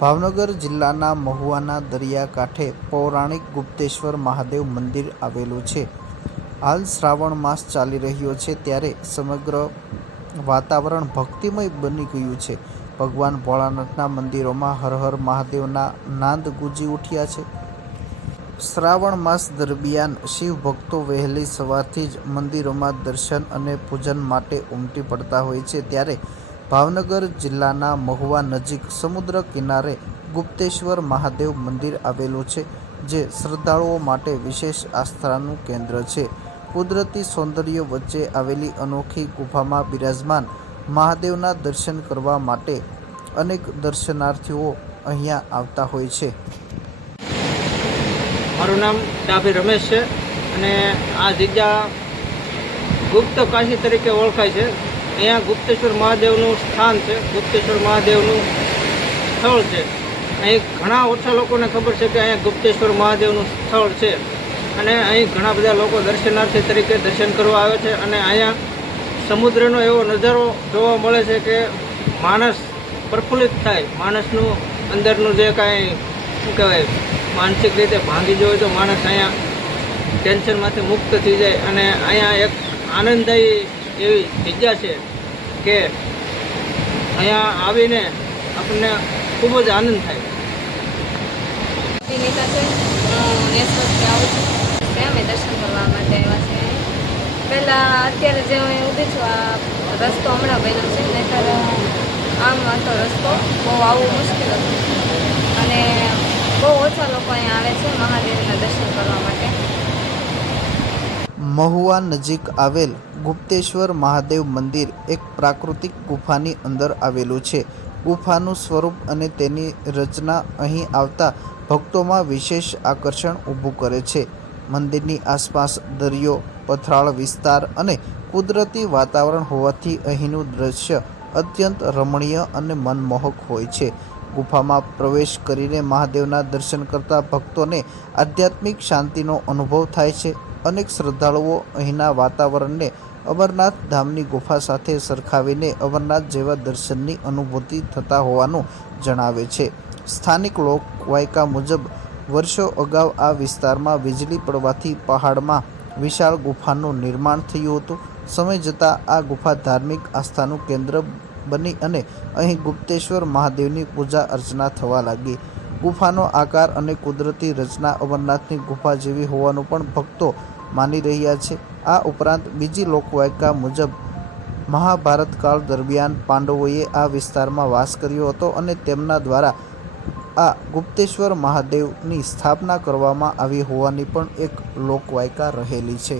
ભાવનગર જિલ્લાના મહુવાના દરિયાકાંઠે પૌરાણિક ગુપ્તેશ્વર મહાદેવ મંદિર આવેલું છે। હાલ શ્રાવણ માસ ચાલી રહ્યો છે ત્યારે સમગ્ર વાતાવરણ ભક્તિમય બની ગયું છે। ભગવાન ભોળાનાથના મંદિરોમાં હર હર મહાદેવના નાદ ગુંજી ઉઠ્યા છે। શ્રાવણ માસ દરમિયાન શિવ ભક્તો વહેલી સવારથી જ મંદિરોમાં દર્શન અને પૂજન માટે ઉમટી પડતા હોય છે। ત્યારે ભાવનગર જિલ્લાના મહુવા નજીક સમુદ્ર કિનારે ગુપ્તેશ્વર મહાદેવ મંદિર આવેલું છે, જે શ્રદ્ધાળુઓ માટે વિશેષ આસ્થાનું કેન્દ્ર છે। કુદરતી સૌંદર્ય વચ્ચે આવેલી અનોખી ગુફામાં બિરાજમાન મહાદેવના દર્શન કરવા માટે અનેક દર્શનાર્થીઓ અહીંયા આવતા હોય છે। મારું નામ ડાભી રમેશ છે અને આ જગ્યા ગુપ્ત કાશી તરીકે ઓળખાય છે। અહીંયા ગુપ્તેશ્વર મહાદેવનું સ્થાન છે, ગુપ્તેશ્વર મહાદેવનું સ્થળ છે। અહીં ઘણા ઓછા લોકોને ખબર છે કે અહીંયા ગુપ્તેશ્વર મહાદેવનું સ્થળ છે અને અહીં ઘણા બધા લોકો દર્શનાર્થી તરીકે દર્શન કરવા આવે છે અને અહીંયા સમુદ્રનો એવો નજારો જોવા મળે છે કે માણસ પ્રફુલ્લિત થાય, માણસનું અંદરનું જે કાંઈ શું કહેવાય માનસિક રીતે ભાંગી જાય તો માણસ અહીંયા ટેન્શનમાંથી મુક્ત થઈ જાય અને અહીંયા એક આનંદદાયી એવી જગ્યા છે કે અહીંયા આવીને આપણને ખૂબ જ આનંદ થાય। નીતા છે, હું નેસવરથી આવું છું, અમે દર્શન કરવા માટે આવ્યા છે। પહેલાં અત્યારે જે હું ઊભી છું આ રસ્તો હમણાં બન્યો છે, નહીંતર આમ હતો રસ્તો બહુ આવવું મુશ્કેલ હતું અને બહુ ઓછા લોકો અહીંયા આવે છે મહાદેવના દર્શન કરવા માટે। મહુવા નજીક આવેલ ગુપ્તેશ્વર મહાદેવ મંદિર એક પ્રાકૃતિક ગુફાની અંદર આવેલું છે। ગુફાનું સ્વરૂપ અને તેની રચના અહીં આવતા ભક્તોમાં વિશેષ આકર્ષણ ઊભું કરે છે। મંદિરની આસપાસ દરિયો, પથરાળ વિસ્તાર અને કુદરતી વાતાવરણ હોવાથી અહીંનું દ્રશ્ય અત્યંત રમણીય અને મનમોહક હોય છે। ગુફામાં પ્રવેશ કરીને મહાદેવના દર્શન કરતા ભક્તોને આધ્યાત્મિક શાંતિનો અનુભવ થાય છે। અનેક શ્રદ્ધાળુઓ અહીંના વાતાવરણને અમરનાથ ધામની ગુફા સાથે સરખાવીને અમરનાથ જેવા દર્શનની અનુભૂતિ થતા હોવાનું જણાવે છે। સ્થાનિક લોકવાયકા મુજબ વર્ષો અગાઉ આ વિસ્તારમાં વીજળી પડવાથી પહાડમાં વિશાળ ગુફાનું નિર્માણ થયું હતું। સમય જતાં આ ગુફા ધાર્મિક આસ્થાનું કેન્દ્ર બની અને અહીં ગુપ્તેશ્વર મહાદેવની પૂજા અર્ચના થવા લાગી। ગુફાનો આકાર અને કુદરતી રચના અમરનાથની ગુફા જેવી હોવાનું પણ ભક્તો માની રહ્યા છે। આ ઉપરાંત બીજી લોકવાયકા મુજબ મહાભારત કાળ દરમિયાન પાંડવોએ આ વિસ્તારમાં વાસ કર્યો હતો અને તેમના દ્વારા આ ગુપ્તેશ્વર મહાદેવની સ્થાપના કરવામાં આવી હોવાની પણ એક લોકવાયકા રહેલી છે।